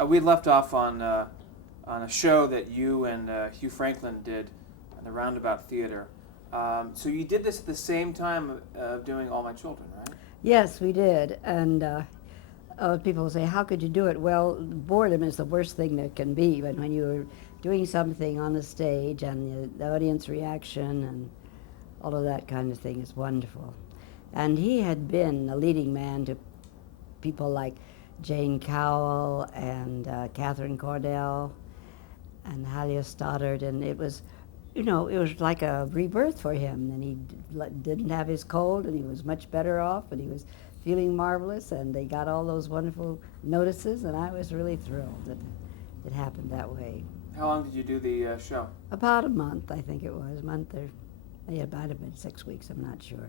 We left off on a show that you and Hugh Franklin did in the Roundabout Theater. So you did this at the same time of doing All My Children, right? Yes, we did. And people say, how could you do it? Well, boredom is the worst thing that can be. But when you're doing something on the stage and the audience reaction and all of that kind of thing is wonderful. And he had been a leading man to people like Jane Cowell and Catherine Cordell and Halia Stoddard. And it was, it was like a rebirth for him. And he didn't have his cold, and he was much better off, and he was feeling marvelous, and they got all those wonderful notices, and I was really thrilled that it happened that way. How long did you do the show? About a month, I think it was. A month or, yeah, it might have been 6 weeks, I'm not sure.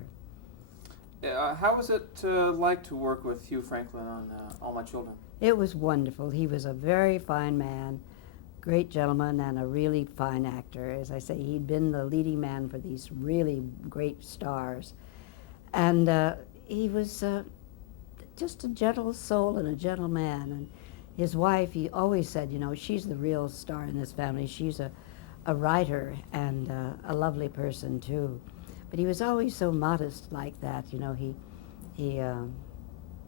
How was it like to work with Hugh Franklin on All My Children? It was wonderful. He was a very fine man, great gentleman, and a really fine actor. As I say, he'd been the leading man for these really great stars. And he was just a gentle soul and a gentle man. And his wife, he always said, she's the real star in this family. She's a writer and a lovely person, too. But he was always so modest like that. He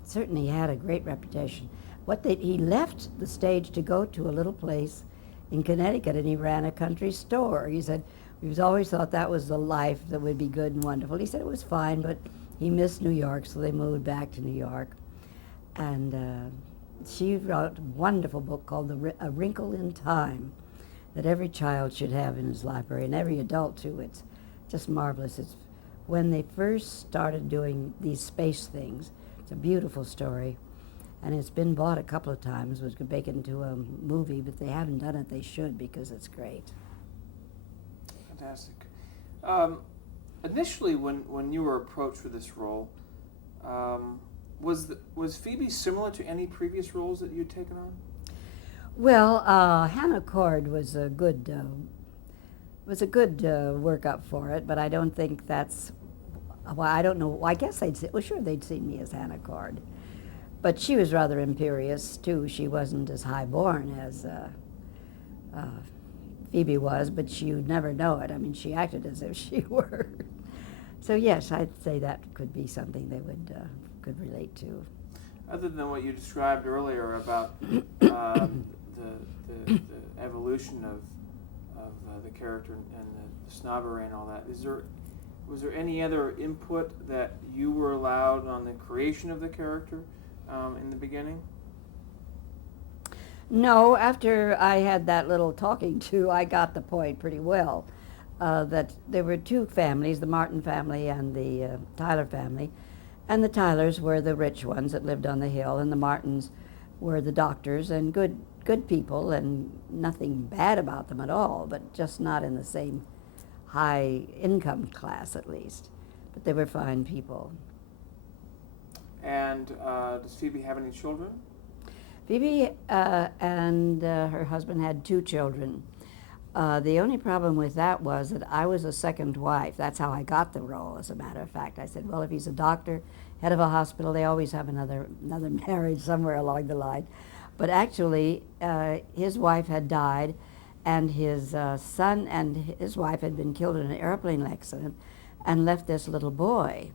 certainly had a great reputation. He left the stage to go to a little place in Connecticut, and he ran a country store. He said, we've always thought that was the life that would be good and wonderful. He said it was fine, but he missed New York, so they moved back to New York. And she wrote a wonderful book called A Wrinkle in Time that every child should have in his library, and every adult, too. It's just marvelous. It's when they first started doing these space things. It's a beautiful story, and it's been bought a couple of times. It was going to make it into a movie, but they haven't done it. They should, because it's great. Fantastic. Initially, when you were approached for this role, was Phoebe similar to any previous roles that you'd taken on? Well, Hannah Cord was a good workup for it, but I don't think that's. Well, I don't know. I guess they'd see. Well, sure, they'd seen me as Hannah Cord, but she was rather imperious too. She wasn't as high-born as Phoebe was, but you'd never know it. I mean, she acted as if she were. So yes, I'd say that could be something they could relate to. Other than what you described earlier about the evolution of the character and the snobbery and all that, was there any other input that you were allowed on the creation of the character in the beginning? No, after I had that little talking to, I got the point pretty well. That there were two families, the Martin family and the Tyler family. And the Tylers were the rich ones that lived on the hill, and the Martins were the doctors and good people, and nothing bad about them at all, but just not in the same high income class, at least. But they were fine people. And does Phoebe have any children? Phoebe and her husband had 2 children. The only problem with that was that I was a second wife. That's how I got the role, as a matter of fact. I said, well, if he's a doctor, head of a hospital, they always have another marriage somewhere along the line. But actually, his wife had died, and his son and his wife had been killed in an airplane accident and left this little boy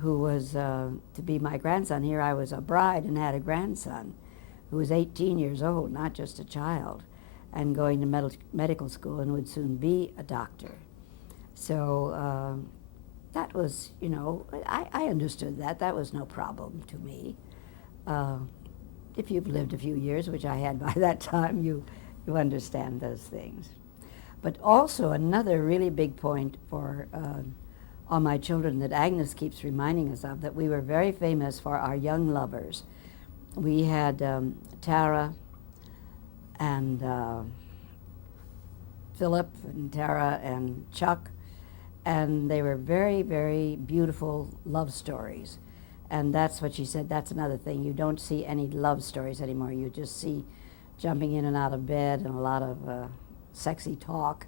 who was to be my grandson. Here I was a bride and had a grandson who was 18 years old, not just a child, and going to medical school and would soon be a doctor. So that was, I understood that. That was no problem to me. If you've lived a few years, which I had by that time, you understand those things. But also another really big point for All My Children that Agnes keeps reminding us of, that we were very famous for our young lovers. We had Tara and Philip and Tara and Chuck, and they were very, very beautiful love stories. And that's what she said, that's another thing. You don't see any love stories anymore. You just see jumping in and out of bed and a lot of sexy talk.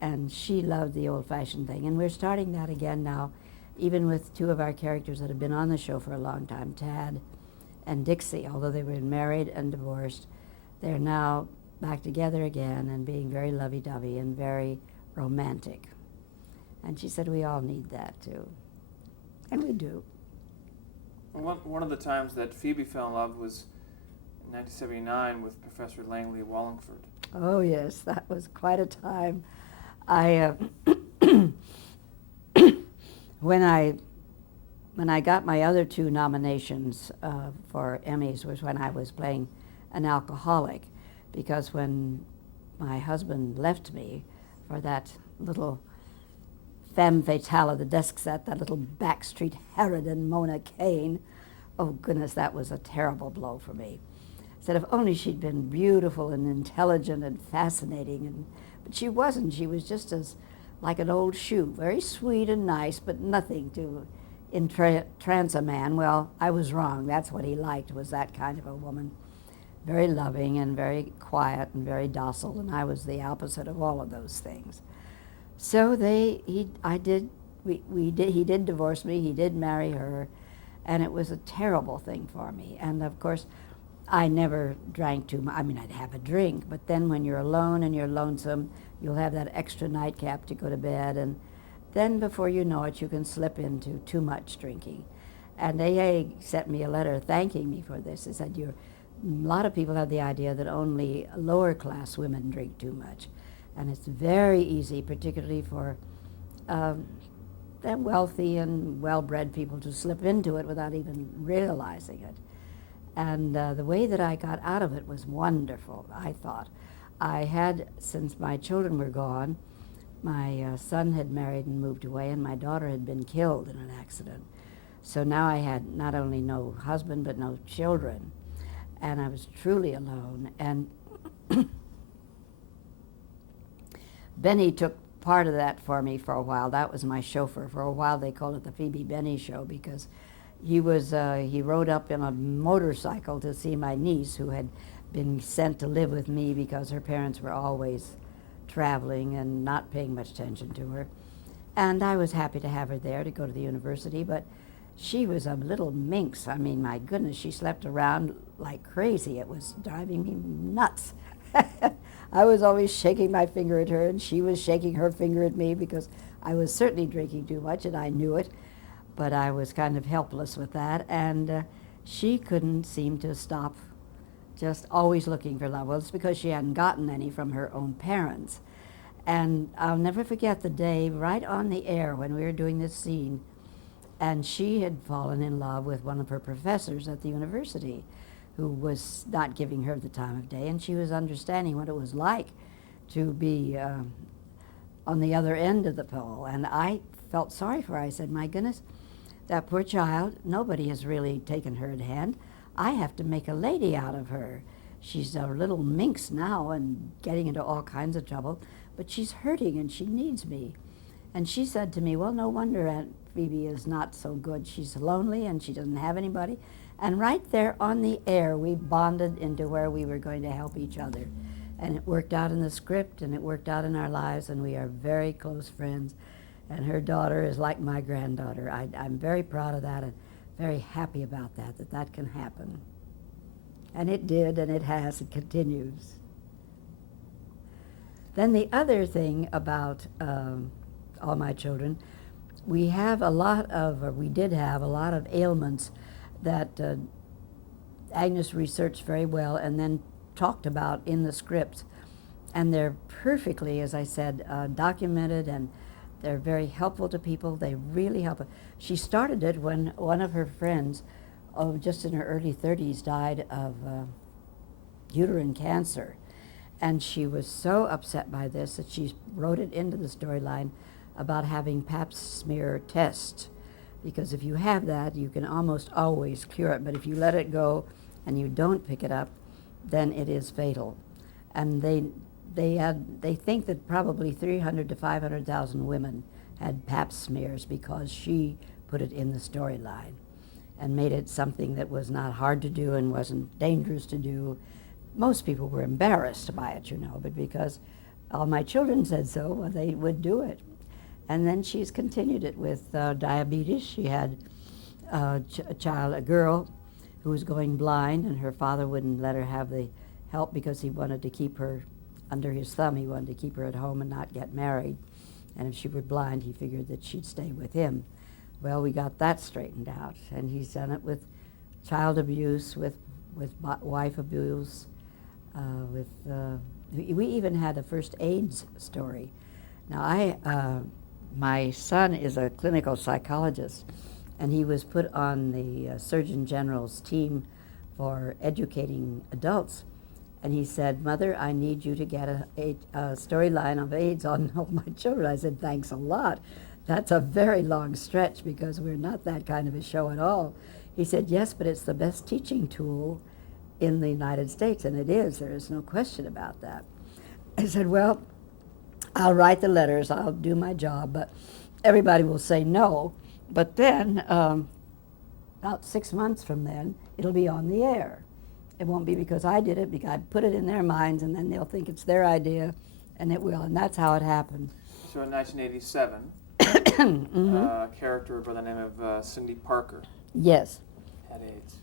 And she loved the old-fashioned thing. And we're starting that again now, even with 2 of our characters that have been on the show for a long time, Tad and Dixie. Although they were married and divorced, they're now back together again and being very lovey-dovey and very romantic. And she said we all need that too. And we do. One of the times that Phoebe fell in love was in 1979 with Professor Langley Wallingford. Oh yes, that was quite a time. I when I got my other two nominations for Emmys was when I was playing an alcoholic, because when my husband left me for that little femme fatale of the desk set, that little backstreet Herod and Mona Kane, oh goodness, that was a terrible blow for me. Said if only she'd been beautiful and intelligent and fascinating, but she wasn't. She was just as like an old shoe, very sweet and nice, but nothing to entrance a man. Well, I was wrong. That's what he liked, was that kind of a woman. Very loving and very quiet and very docile, and I was the opposite of all of those things. So he did divorce me. He did marry her, and it was a terrible thing for me. And of course, I never drank too much. I mean, I'd have a drink, but then when you're alone and you're lonesome, you'll have that extra nightcap to go to bed, and then before you know it, you can slip into too much drinking. And AA sent me a letter thanking me for this. They said, a lot of people have the idea that only lower class women drink too much. And it's very easy, particularly for wealthy and well-bred people, to slip into it without even realizing it. And the way that I got out of it was wonderful, I thought. I had, since my children were gone, my son had married and moved away, and my daughter had been killed in an accident. So now I had not only no husband, but no children. And I was truly alone. And Benny took part of that for me for a while. That was my chauffeur. For a while they called it the Phoebe Benny Show, because he rode up in a motorcycle to see my niece, who had been sent to live with me because her parents were always traveling and not paying much attention to her. And I was happy to have her there to go to the university, but she was a little minx. I mean, my goodness, she slept around like crazy. It was driving me nuts. I was always shaking my finger at her, and she was shaking her finger at me, because I was certainly drinking too much, and I knew it. But I was kind of helpless with that, and she couldn't seem to stop just always looking for love. Well, it's because she hadn't gotten any from her own parents. And I'll never forget the day right on the air when we were doing this scene, and she had fallen in love with one of her professors at the university, who was not giving her the time of day, and she was understanding what it was like to be on the other end of the pole. And I felt sorry for her. I said, my goodness, that poor child, nobody has really taken her in hand. I have to make a lady out of her. She's a little minx now and getting into all kinds of trouble, but she's hurting and she needs me. And she said to me, well, no wonder Aunt Phoebe is not so good. She's lonely and she doesn't have anybody. And right there on the air, we bonded into where we were going to help each other. And it worked out in the script, and it worked out in our lives, and we are very close friends. And her daughter is like my granddaughter. I'm very proud of that and very happy about that can happen. And it did, and it has, it continues. Then the other thing about all my children, we did have a lot of ailments that Agnes researched very well and then talked about in the script. And they're perfectly, as I said, documented, and they're very helpful to people. They really help. She started it when one of her friends, just in her early 30s, died of uterine cancer. And she was so upset by this that she wrote it into the storyline about having pap smear tests. Because if you have that, you can almost always cure it. But if you let it go and you don't pick it up, then it is fatal. And they think that probably 300 to 500,000 women had pap smears because she put it in the storyline and made it something that was not hard to do and wasn't dangerous to do. Most people were embarrassed by it, but because all my children said so, well, they would do it. And then she's continued it with diabetes. She had a girl who was going blind, and her father wouldn't let her have the help because he wanted to keep her under his thumb. He wanted to keep her at home and not get married. And if she were blind, he figured that she'd stay with him. Well, we got that straightened out, and he's done it with child abuse, with wife abuse, we even had a first AIDS story. Now, my son is a clinical psychologist, and he was put on the Surgeon General's team for educating adults. And he said, "Mother, I need you to get a storyline of AIDS on all my children." I said, "Thanks a lot. That's a very long stretch because we're not that kind of a show at all." He said, "Yes, but it's the best teaching tool in the United States," and it is. There is no question about that. I said, "Well, I'll write the letters. I'll do my job, but everybody will say no. But then, about 6 months from then, it'll be on the air. It won't be because I did it, because I put it in their minds, and then they'll think it's their idea, and it will." And that's how it happened. So in 1987, Mm-hmm. a character by the name of Cindy Parker Yes. had AIDS.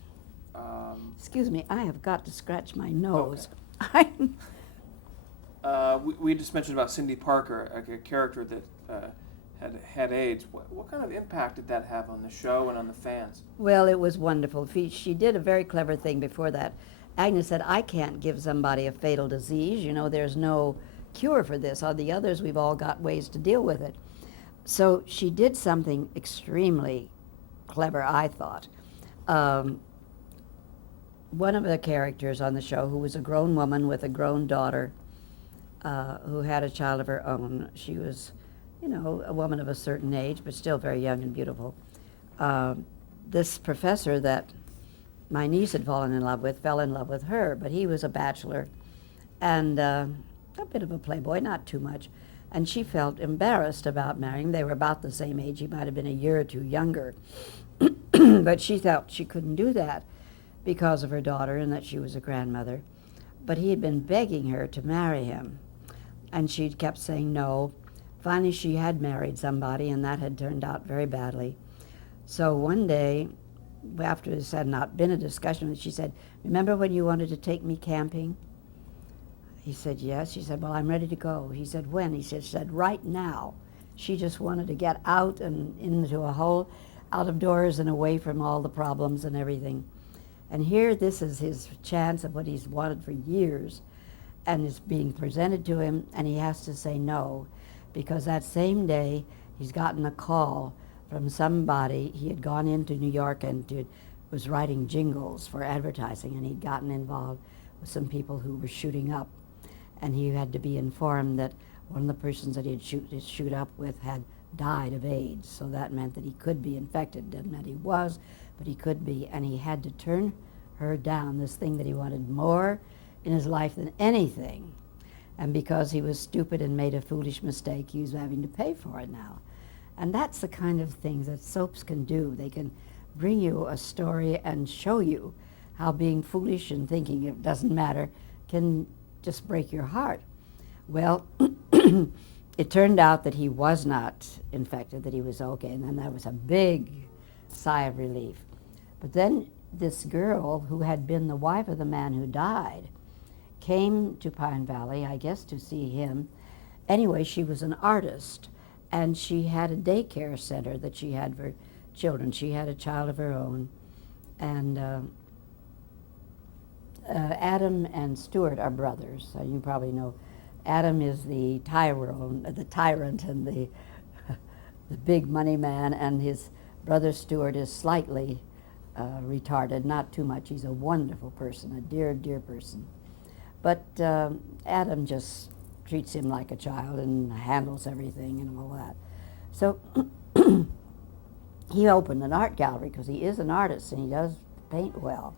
Excuse me, I have got to scratch my nose. We just mentioned about Cindy Parker, a character that had AIDS. What kind of impact did that have on the show and on the fans? Well, it was wonderful. She did a very clever thing before that. Agnes said, "I can't give somebody a fatal disease. You know, there's no cure for this. On the others, we've all got ways to deal with it." So she did something extremely clever, I thought. One of the characters on the show, who was a grown woman with a grown daughter, who had a child of her own, she was, you know, a woman of a certain age, but still very young and beautiful. This professor that my niece had fallen in love with fell in love with her, but he was a bachelor and a bit of a playboy, not too much. And she felt embarrassed about marrying. They were about the same age. He might have been a year or two younger. But she thought she couldn't do that because of her daughter and that she was a grandmother. But he had been begging her to marry him, and she kept saying no. Finally, she had married somebody, and that had turned out very badly. So one day, after this had not been a discussion, she said, "Remember when you wanted to take me camping?" He said, "Yes." She said, "Well, I'm ready to go." He said, "When?" She said, "Right now." She just wanted to get out and into a hole, out of doors and away from all the problems and everything. And here, this is his chance of what he's wanted for years, and it's being presented to him, and he has to say no, because that same day, he's gotten a call from somebody. He had gone into New York and was writing jingles for advertising, and he'd gotten involved with some people who were shooting up. And he had to be informed that one of the persons that he'd shoot up with had died of AIDS. So that meant that he could be infected. Didn't mean he was, but he could be. And he had to turn her down, this thing that he wanted more in his life than anything. And because he was stupid and made a foolish mistake, he was having to pay for it now. And that's the kind of things that soaps can do. They can bring you a story and show you how being foolish and thinking it doesn't matter can just break your heart. Well, it turned out that he was not infected, that he was okay, and then that was a big sigh of relief. But then this girl, who had been the wife of the man who died, came to Pine Valley, I guess to see him. Anyway, she was an artist, and she had a daycare center that she had for children. She had a child of her own, and Adam and Stuart are brothers. You probably know. Adam is the tyrant and the big money man, and his brother Stuart is slightly retarded, not too much. He's a wonderful person, a dear, dear person. But Adam just treats him like a child and handles everything and all that. So he opened an art gallery because he is an artist and he does paint well.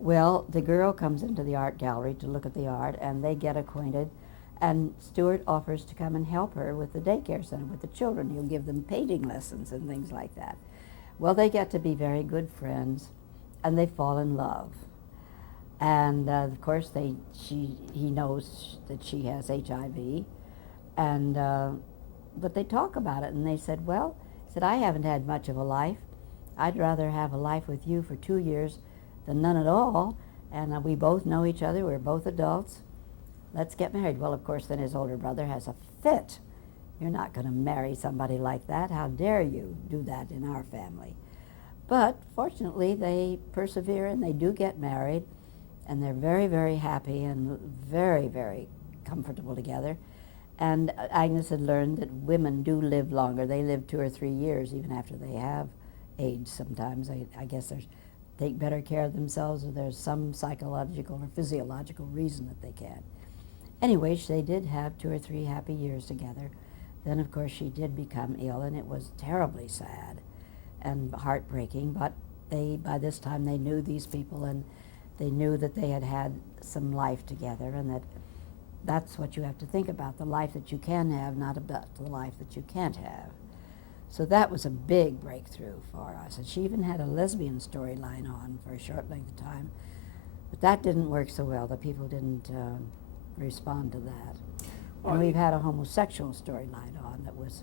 Well, the girl comes into the art gallery to look at the art, and they get acquainted, and Stuart offers to come and help her with the daycare center with the children. He'll give them painting lessons and things like that. Well, they get to be very good friends, and they fall in love. And of course, he knows that she has HIV, and but they talk about it, and they said, "Well," said, "I haven't had much of a life. I'd rather have a life with you for 2 years than none at all, And we both know each other. We're both adults. Let's get married. Well, of course, then his older brother has a fit. You're not going to marry somebody like that. How dare you do that in our family? But fortunately, they persevere and they do get married, and they're very, very happy and very, very comfortable together. And Agnes had learned that women do live longer. They live 2 or 3 years even after they have age sometimes. I guess they take better care of themselves, or there's some psychological or physiological reason that they can. Anyway, they did have 2 or 3 happy years together. Then, of course, she did become ill, and it was terribly sad and heartbreaking. But by this time, they knew these people, and they knew that they had had some life together, and that's what you have to think about, the life that you can have, not about the life that you can't have. So that was a big breakthrough for us. And she even had a lesbian storyline on for a short length of time. But that didn't work so well. The people didn't respond to that. Well, and we've had a homosexual storyline on that was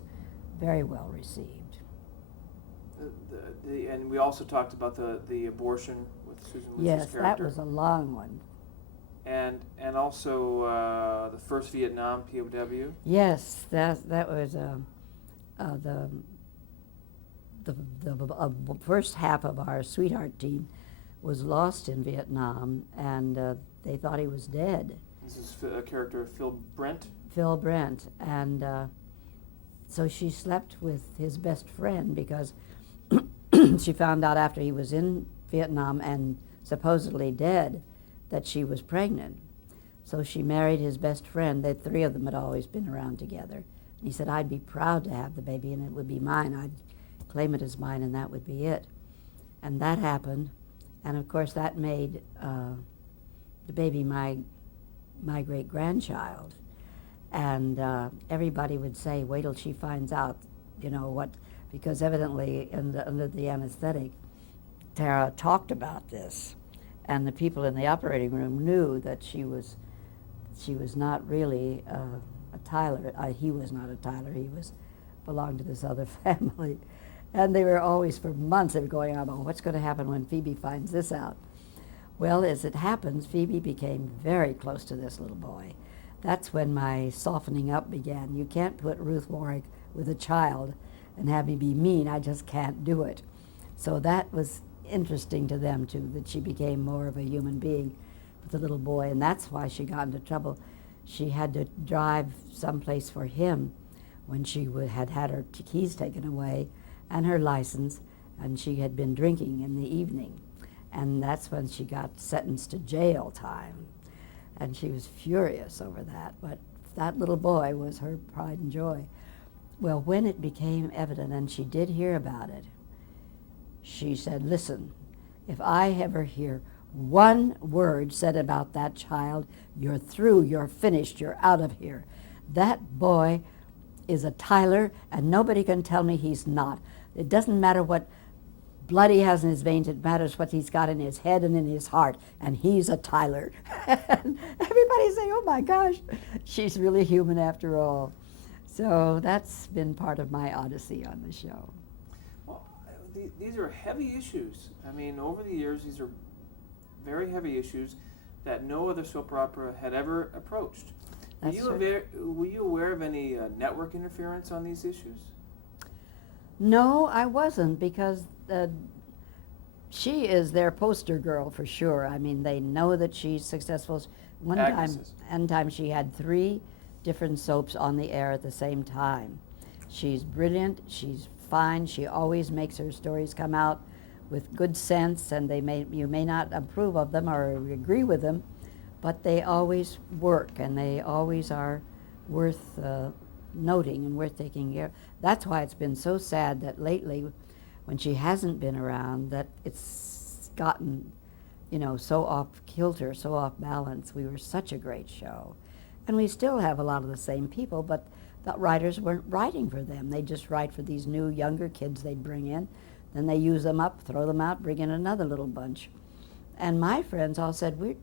very well received. And we also talked about the abortion with Susan Luce's Yes, character. that was a long one. And also the first Vietnam POW. Yes, that was the first half of our sweetheart team was lost in Vietnam, and they thought he was dead. This is a character of Phil Brent. Phil Brent, and so she slept with his best friend because she found out after he was in Vietnam and supposedly dead that she was pregnant. So she married his best friend. The 3 of them had always been around together. And he said, I'd be proud to have the baby and it would be mine. I'd claim it as mine and that would be it. And that happened. And of course that made the baby my great-grandchild. And everybody would say, wait till she finds out, what, because evidently under the anesthetic, Tara talked about this. And the people in the operating room knew that she was not really a Tyler. He was not a Tyler. He belonged to this other family. And they were always, for months, they were going on, what's going to happen when Phoebe finds this out? Well, as it happens, Phoebe became very close to this little boy. That's when my softening up began. You can't put Ruth Warrick with a child and have me be mean. I just can't do it. So that was interesting to them too, that she became more of a human being with the little boy, and that's why she got into trouble. She had to drive someplace for him when she had her keys taken away and her license, and she had been drinking in the evening, and that's when she got sentenced to jail time, and she was furious over that. But that little boy was her pride and joy. Well, when it became evident, and she did hear about it, she said, listen, if I ever hear one word said about that child, you're through, you're finished, you're out of here. That boy is a Tyler, and nobody can tell me he's not. It doesn't matter what blood he has in his veins, it matters what he's got in his head and in his heart, and he's a Tyler. And everybody's saying, oh my gosh, she's really human after all. So that's been part of my odyssey on the show. These are heavy issues. I mean, over the years, these are very heavy issues that no other soap opera had ever approached. Were you aware of any network interference on these issues? No, I wasn't, because she is their poster girl for sure. I mean, they know that she's successful. One time she had 3 different soaps on the air at the same time. She's brilliant, she's fine, she always makes her stories come out with good sense, and you may not approve of them or agree with them, but they always work, and they always are worth noting and worth taking care of. That's why it's been so sad that lately, when she hasn't been around, that it's gotten, so off kilter, so off balance. We were such a great show. And we still have a lot of the same people, but the writers weren't writing for them. They just write for these new, younger kids they'd bring in. Then they use them up, throw them out, bring in another little bunch. And my friends all said, we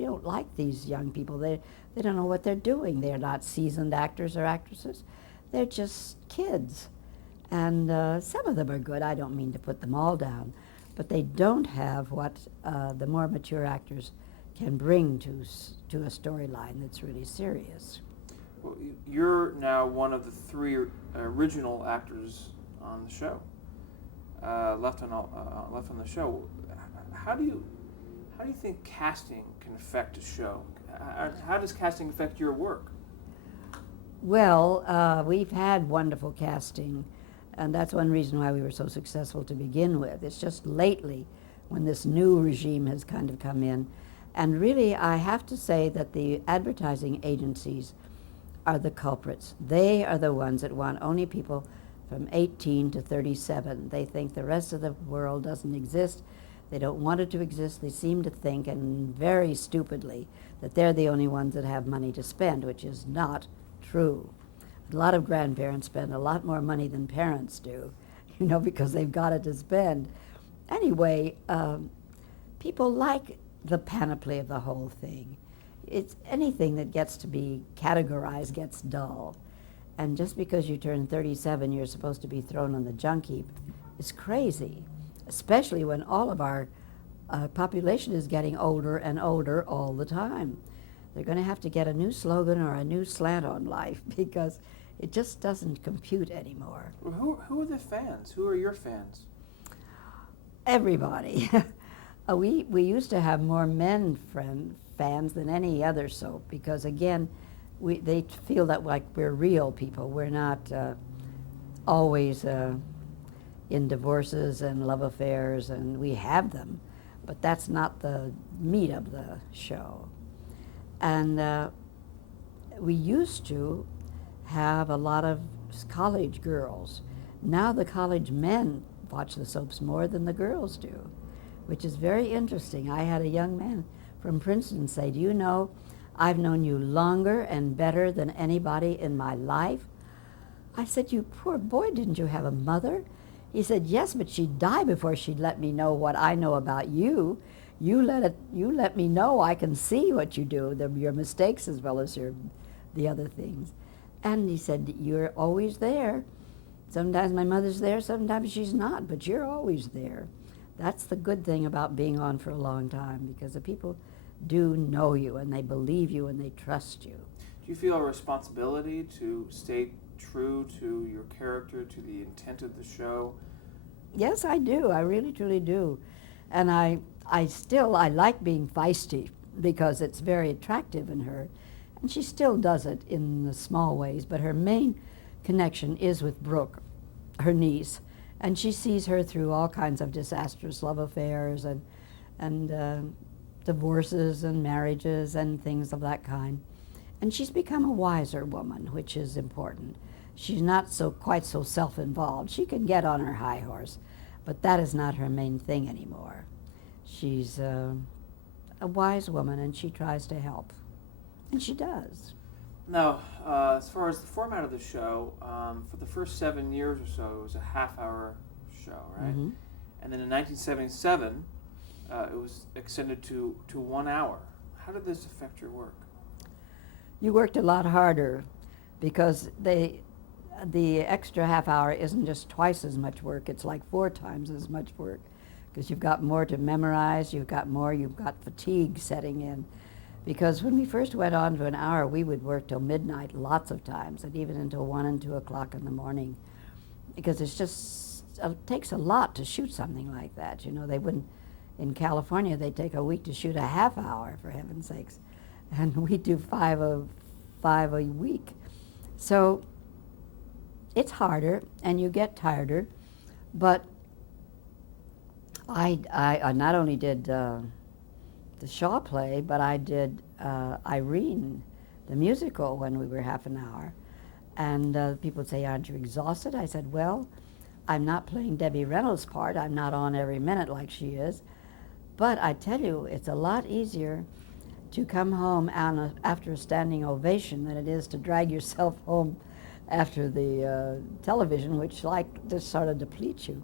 don't like these young people. They don't know what they're doing. They're not seasoned actors or actresses. They're just kids. And some of them are good. I don't mean to put them all down. But they don't have what the more mature actors can bring to a storyline that's really serious. Well, you're now one of the three original actors on the show. Left on the show. How do you think casting can affect a show? How does casting affect your work? Well, we've had wonderful casting, and that's one reason why we were so successful to begin with. It's just lately when this new regime has kind of come in. And really, I have to say that the advertising agencies are the culprits. They are the ones that want only people from 18 to 37. They think the rest of the world doesn't exist. They don't want it to exist. They seem to think, and very stupidly, that they're the only ones that have money to spend, which is not true. A lot of grandparents spend a lot more money than parents do, because they've got it to spend. Anyway, people like the panoply of the whole thing. It's anything that gets to be categorized gets dull. And just because you turn 37, you're supposed to be thrown on the junk heap. It's crazy, especially when all of our population is getting older and older all the time. They're going to have to get a new slogan or a new slant on life because it just doesn't compute anymore. Well, who are the fans? Who are your fans? Everybody. We used to have more men fans than any other soap because, again, they feel that like we're real people. We're not always in divorces and love affairs, and we have them, but that's not the meat of the show. And we used to have a lot of college girls. Now the college men watch the soaps more than the girls do, which is very interesting. I had a young man from Princeton say, "Do you know, I've known you longer and better than anybody in my life." I said, "You poor boy, didn't you have a mother?" He said, "Yes, but she'd die before she'd let me know what I know about you. You let me know I can see what you do, your mistakes as well as the other things." And he said, "You're always there. Sometimes my mother's there, sometimes she's not, but you're always there." That's the good thing about being on for a long time, because the people do know you and they believe you and they trust you. Do you feel a responsibility to stay true to your character, to the intent of the show? Yes, I do. I really, truly do. And I like being feisty because it's very attractive in her. And she still does it in the small ways, but her main connection is with Brooke, her niece. And she sees her through all kinds of disastrous love affairs and divorces and marriages and things of that kind. And she's become a wiser woman, which is important. She's not quite so self-involved. She can get on her high horse, but that is not her main thing anymore. She's a wise woman, and she tries to help, and she does. Now, as far as the format of the show, for the first 7 years or so, it was a half-hour show, right? Mm-hmm. And then in 1977, it was extended to 1 hour. How did this affect your work? You worked a lot harder because the extra half hour isn't just twice as much work, it's like 4 times as much work because you've got more to memorize, you've got fatigue setting in. Because when we first went on to an hour, we would work till midnight lots of times, and even until 1 and 2 o'clock in the morning. Because it takes a lot to shoot something like that. They wouldn't, in California, they'd take a week to shoot a half hour, for heaven's sakes. And we do 5 a week. So it's harder, and you get tireder. But I not only did the Shaw play, but I did Irene, the musical, when we were half an hour. And people would say, "Aren't you exhausted?" I said, "Well, I'm not playing Debbie Reynolds' part. I'm not on every minute like she is. But I tell you, it's a lot easier to come home after a standing ovation than it is to drag yourself home after the television, which just sort of depletes you."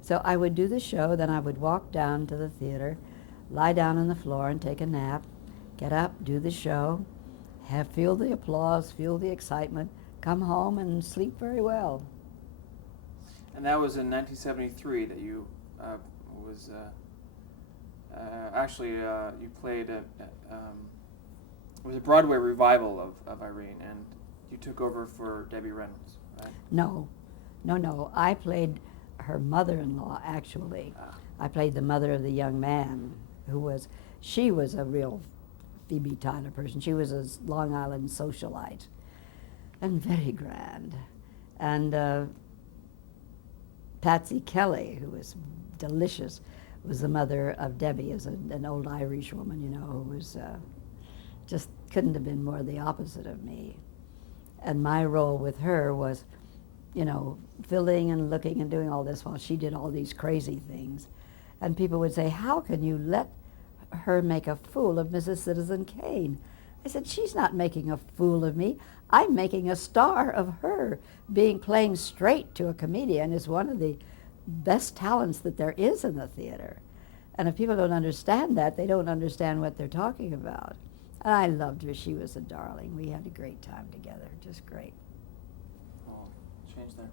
So I would do the show, then I would walk down to the theater, lie down on the floor and take a nap, get up, do the show, feel the applause, feel the excitement, come home and sleep very well. And that was in 1973 that you was actually, you played it was a Broadway revival of Irene, and you took over for Debbie Reynolds, right? No, no. I played her mother-in-law, actually. I played the mother of the young man she was a real Phoebe Tyler person. She was a Long Island socialite and very grand. And Patsy Kelly, who was delicious, was the mother of Debbie, as an old Irish woman, you know, who was just couldn't have been more the opposite of me. And my role with her was, you know, filling and looking and doing all this while she did all these crazy things. And people would say, how can you let her make a fool of Mrs. Citizen Kane? I said, she's not making a fool of me. I'm making a star of her. Playing straight to a comedian is one of the best talents that there is in the theater. And if people don't understand that, they don't understand what they're talking about. And I loved her. She was a darling. We had a great time together, just great. Oh, change there.